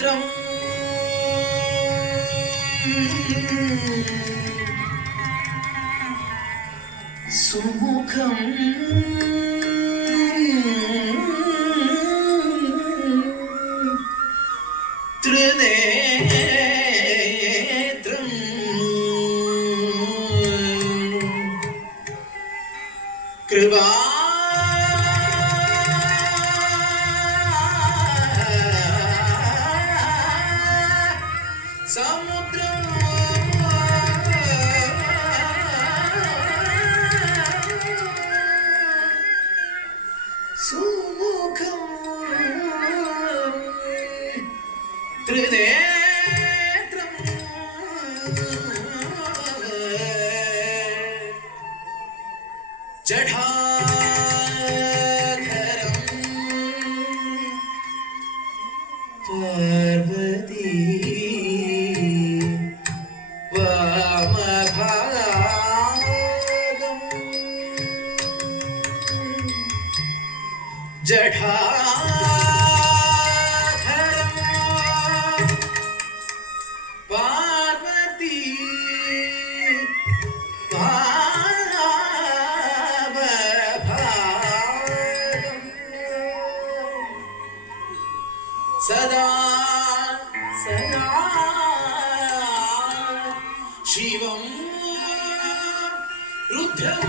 സമുദ്രം സുമുഖം ത്രിനേത്രം കൃപാ സമുദ്രം സുമുഖം ത്രിനേത്രം ജഠാധരം പാർവതി വാമഭാഗം ജഠാധരം പാർവതി വാമഭാഗം സദാ സദാ ശിവം രുദ്രം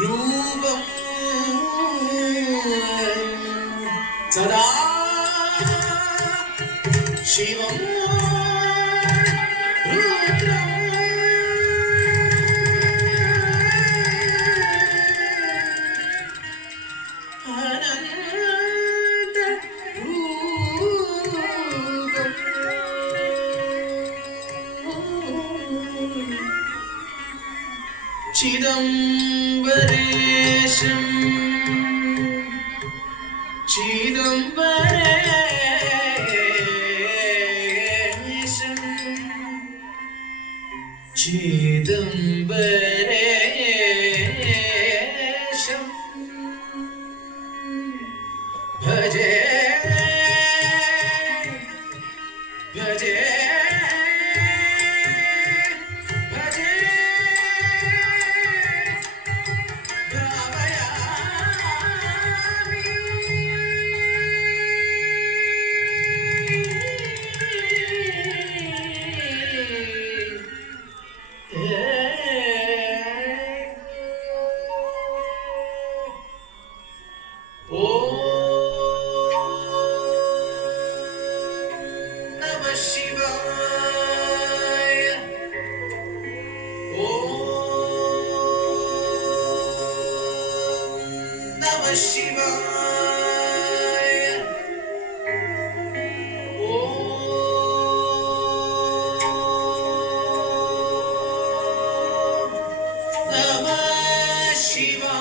രൂപം സദാ ശിവം രുദ്രം അനന്ത രൂപം ചിദംബരേശം ചിദംബരേശം ചിദംബരേശം ഭജേ ഭജേ ഭജേ ഭാവയാമി ശിവായ ഓം നമഃ ശിവായ ഓം നമഃ ശിവായ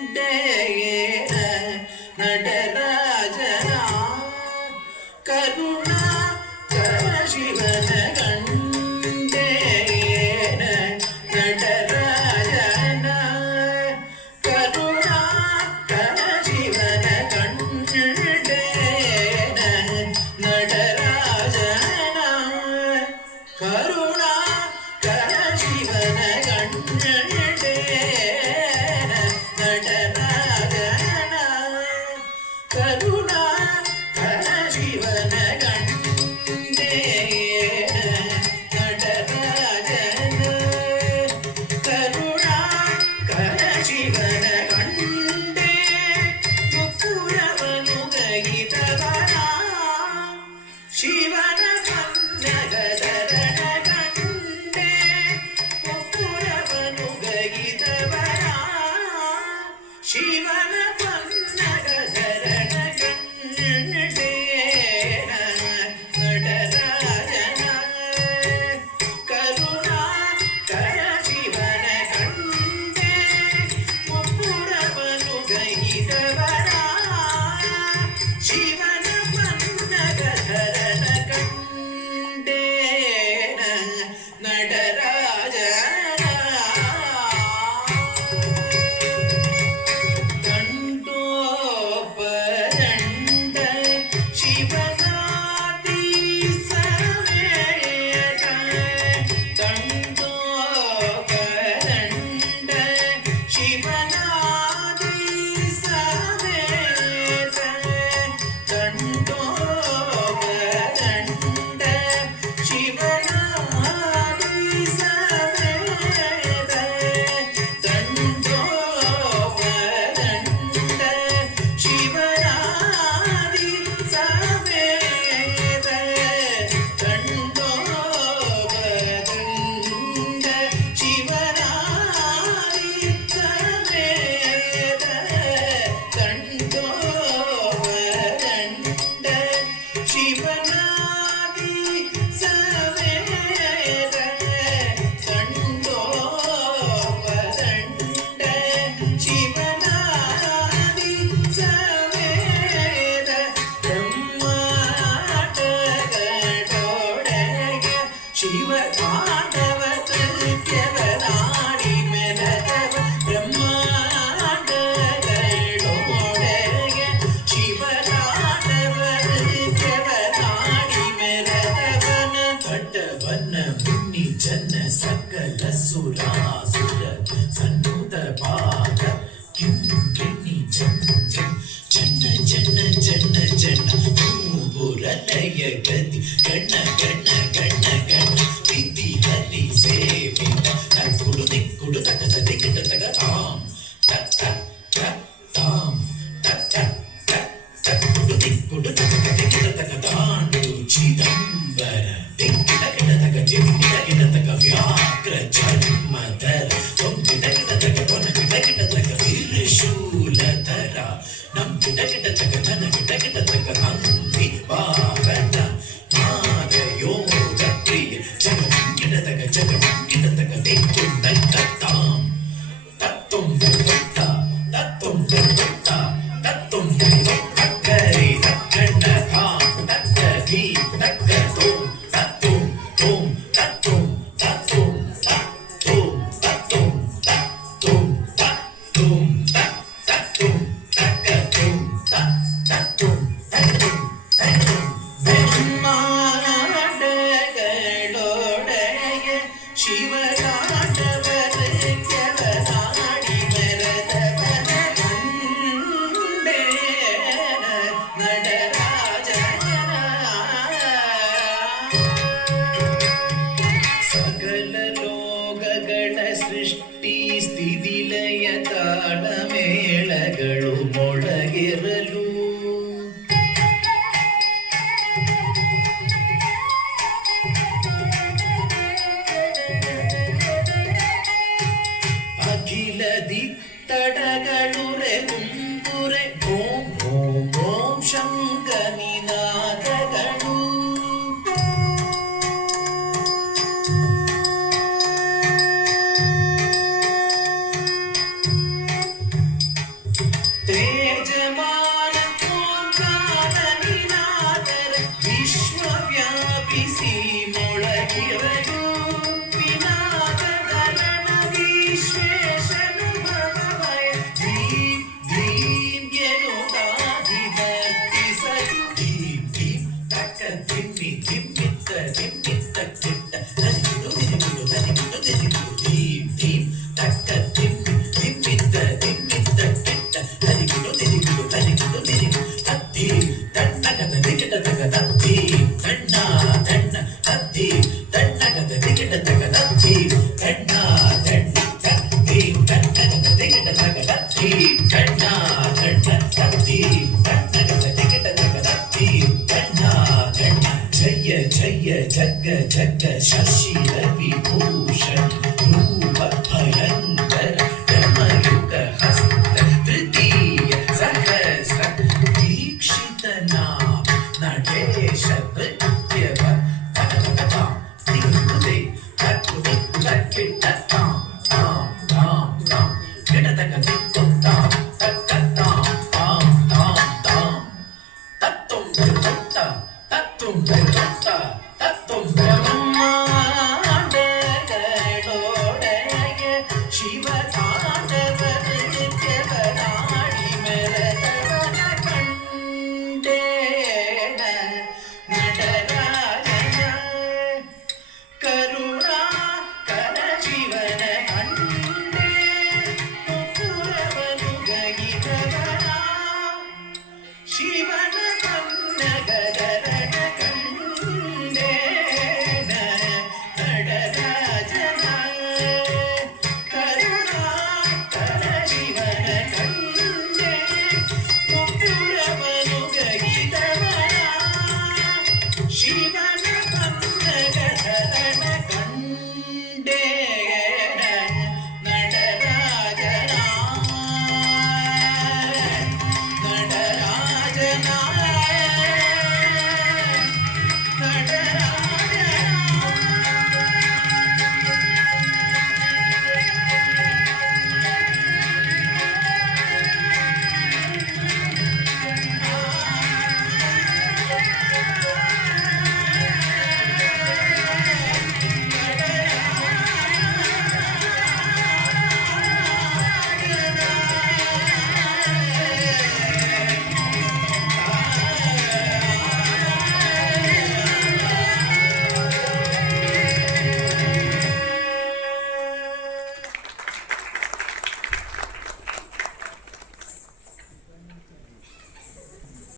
கண்டேன நடராஜனா கருணா கரசிவன கண்டேன நடராஜனா கருணா கரசிவன கண்டேன நடராஜனா கருணா கரசிவன கண்டேன நடராஜனா கருணா கரசிவன கண்டேன நடராஜனா கருணா கரசிவன கண்டே முப்புரவனுகைதவனா ಶಿವನ ಪನ್ನಗದರನ ಕಂಡೆ ಮುಪ್ಪುರವನು ಗೈದವನ ಶಿವನ ಪನ್ನಗದರನ ಕಂಡೆ நடராஜನ ಕರುಣಾ ಕರ ಶಿವನ ಕಂಡೆ ಮುಪ್ಪುರವನು ಗೈದವನ ಶಿವನ ಪನ್ನಗದರನ ಕಂಡೇನ நடராஜன கண்டோபரண்ட ಶಿವನಾದಿ ಸಮೇತ கண்டோபரண்ட ಶಿವನಾದಿ ಸಮೇತ கண்டோபரண்ட ಶಿವನಾದಿ ಸಮೇತ கண்டோபரண்ட ಶಿವನಾದಿ ಸಮೇತ கண்டோபரண்ட ಶಿವನಾದಿ ಸಮೇತ கண்டோபரண்ட ಶಿವನಾದಿ ಸಮೇತ கண்டோபரண்ட ಶಿವನಾದಿ ಸಮೇತ ಬ್ರಹ್ಮಾಟಗಳೊಡೆಯ ಶಿವ ತಾಂಡವ ನೃತ್ಯವನಾಡಿ ಮೆರೆದವ ಬ್ರಹ್ಮಾಟಗಳೊಡೆಯ ಶಿವ ತಾಂಡವ ನೃತ್ಯವನಾಡಿ ಮೆರೆದವನ ಕಟ್ಟವನ ಮುನಿ ಜನ ಸಕಲ ಸುರಾಸುರ ಸನ್ನುತ ಪಾದ ಕಿಂಕಿಣಿ ಜನ ಜನ ಜನ ಜನ ಮೂಬುರಲಯ ಗತಿ ಗಣ ಗಣ ಗಣ ಗಣ ವಿಧಿ ಹರಿ ಸೇವಿತ ನಕ್ಕುಡು ದಿಕ್ಕುಡು ತಟದ ದಿಕ್ಕಟ ತಗ ತಾಮ್ ತಟ ತಾಮ್ ತಟ ತಕ್ಕುಡು ದಿಕ್ಕುಡು ತಟದ ದಿಕ್ಕಟ ತಗ ತಾಂಡು ಚಿದಂಬರ ದಿಕ್ಕಿಟ ಕಿಟತಕ ಚಿಂಕಿಟ ಕಿಟತಕ ವ್ಯಾಘ್ರ ಜನ್ಮಧರ ತೊಂಕಿಟ ಕಿಟತಕ ಕೊನ ಕಿಟ ಕಿಟತಕ ತ್ರಿಶೂಲಧರ ನಮ್ ಕಿಟ ಕಿಟತಕ ಧನ ಕಿಟ ಕಿಟತಕ ಅಂಗಿ ವಾಹನ ನಾಗಯೋ ದಿಮ್ಮಿ ದಿಮ್ಮಿತ್ತ ದಿಮ್ಮಿತ್ತ ಕಿಟ್ಟ ನರಿಗಿಡು ದಿರಿಗಿಡು ನರಿಗಿಡು ದಿರಿಗಿಡು ಧೀಮ್ ಧೀಮ್ ತಕ್ಕ ದಿಮ್ಮಿ ದಿಮ್ಮಿತ್ತ ದಿಮ್ಮಿತ್ತ ಕಿಟ್ಟ ನರಿಗಿಡು ದಿರಿಗಿಡು ನರಿಗಿಡು ದಿರಿಗಿಡು ತತ್ತಿ ತಣ್ಣಗದ ದಿಗಿಡ ತಗದ ಧೀಮ್ ತಣ್ಣ ತಣ್ಣ ತತ್ತಿ ತಣ್ಣಗದ ದಿಗಿಡ ತಗದ ಧೀಮ್ ತಣ್ಣ ತಣ್ಣ ತತ್ತೀಮ್ ತಣ್ಣಗದ ದಿಗಿಡ ತಗದ ಧೀಮ್ ತಣ್ಣ ತಣ್ಣ ತತ್ತೀಮ್ ತಣ್ಣಗದ ದಿಗಿಡ ತಗದ ಧೀಮ್ ತಣ್ಣ ತಣ್ಣ ಜಯ ಜಯ ಜಗ ಜಗ ಶಶಿ ರವಿ ಭೂಷಣ್ ರೂಪ ಭಯಂಕರ ಧರ್ಮಯುಗ ಹಸ್ತ ತೃತೀಯ ಸಹಸ್ರ ದೀಕ್ಷಿತ ನಾಮ ನಡೆಶ ನೃತ್ಯವ ತಗತಗ ತಿಂಗುದೆ ತಕ್ಕುದೆ ತಕ್ಕಿಟ್ಟ ತಾಂ ತಾಂ ತಾಂ ತಾಂ ಗಿಡತಗ ತಿಕ್ಕು ತಾಂ ತಕ್ಕ ತಾಂ ತಾಂ ತಾಂ ತಾಂ ತತ್ತುಂ ತತ್ತ ತತ್ತುಂ ತತ್ತ